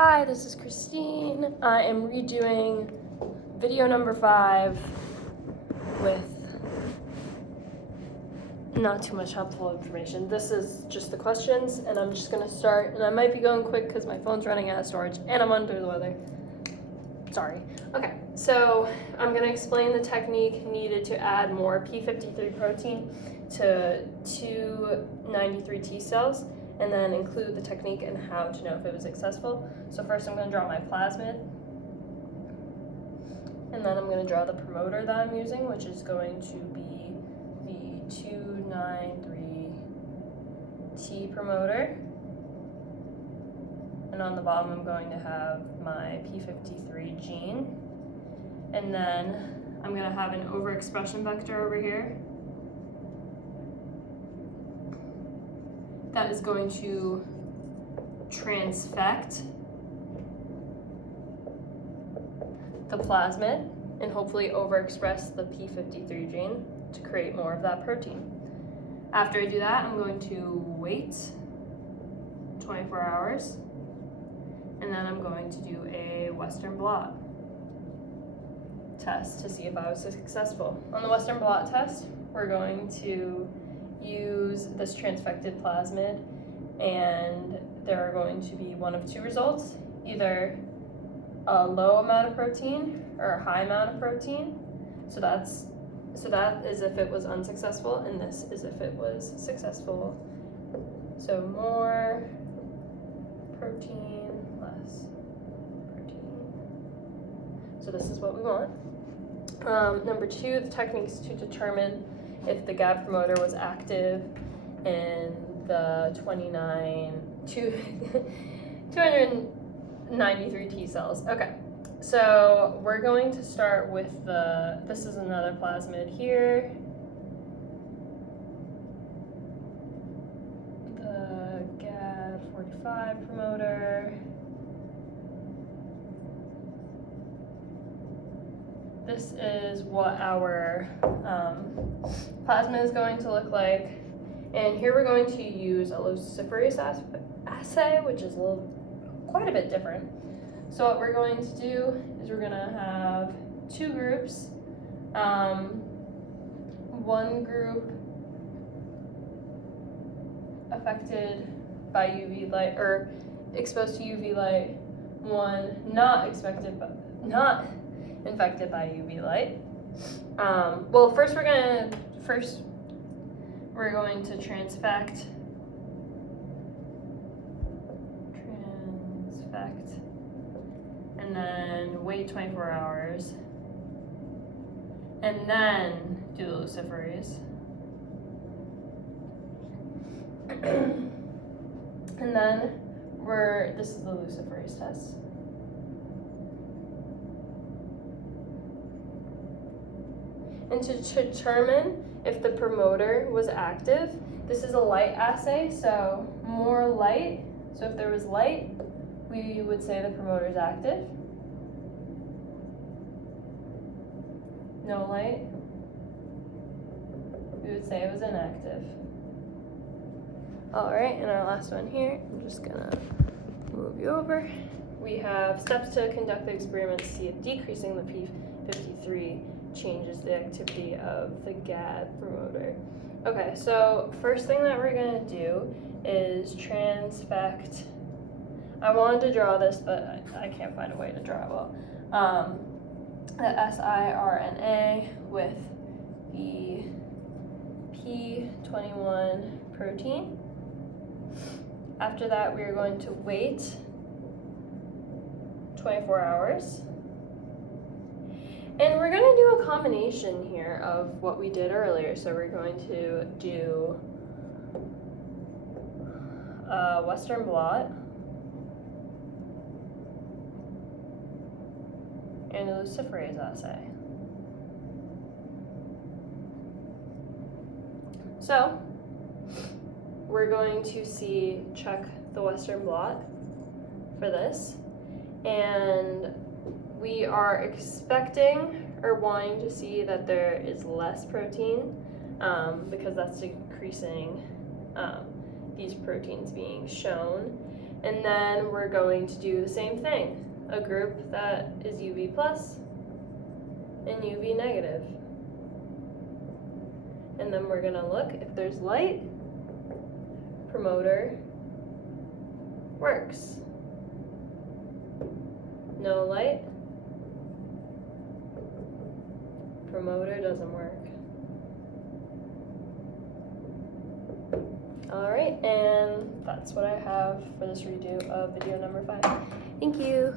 Hi, this is Christine. I am redoing video number 5 with not too much helpful information. This is just the questions, and I'm just gonna start, and I might be going quick because my phone's running out of storage and I'm under the weather. Sorry. Okay, so I'm gonna explain the technique needed to add more P53 protein to 293 T cells, and then include the technique and how to know if it was successful. So first I'm going to draw my plasmid, and then I'm going to draw the promoter that I'm using, which is going to be the 293 T promoter. And on the bottom I'm going to have my P53 gene. And then I'm going to have an overexpression vector over here that is going to transfect the plasmid and hopefully overexpress the P53 gene to create more of that protein. After I do that, I'm going to wait 24 hours, and then I'm going to do a Western blot test to see if I was successful. On the Western blot test, we're going to use this transfected plasmid, and there are going to be one of two results: either a low amount of protein or a high amount of protein. So that is if it was unsuccessful, and this is if it was successful. So more protein, less protein. So this is what we want. Number 2, the techniques to determine if the GAD promoter was active in the 293 T cells. Okay, so we're going to start with this is another plasmid here. The GAD45 promoter. This is what our plasma is going to look like. And here we're going to use a luciferase assay, which is quite a bit different. So what we're going to do is we're going to have 2 groups. One group affected by UV light, or exposed to UV light. One not infected by UV light. Well, first we're going to transfect, and then wait 24 hours, and then do the luciferase. And then this is the luciferase test. And to determine if the promoter was active, this is a light assay, so more light. So if there was light, we would say the promoter is active. No light, we would say it was inactive. All right, and our last one here, I'm just gonna move you over. We have steps to conduct the experiment to see if decreasing the P53 changes the activity of the GAD promoter. Okay, so first thing that we're gonna do is transfect. I wanted to draw this, but I can't find a way to draw it well. The siRNA with the P21 protein. After that, we are going to wait 24 hours. And we're going to do a combination here of what we did earlier. So we're going to do a Western blot and a luciferase assay. So we're going to check the Western blot for this, and we are expecting or wanting to see that there is less protein because that's decreasing these proteins being shown. And then we're going to do the same thing. A group that is UV plus and UV negative. And then we're gonna look if there's light, promoter works. No light, promoter doesn't work. All right, and that's what I have for this redo of video number 5. Thank you.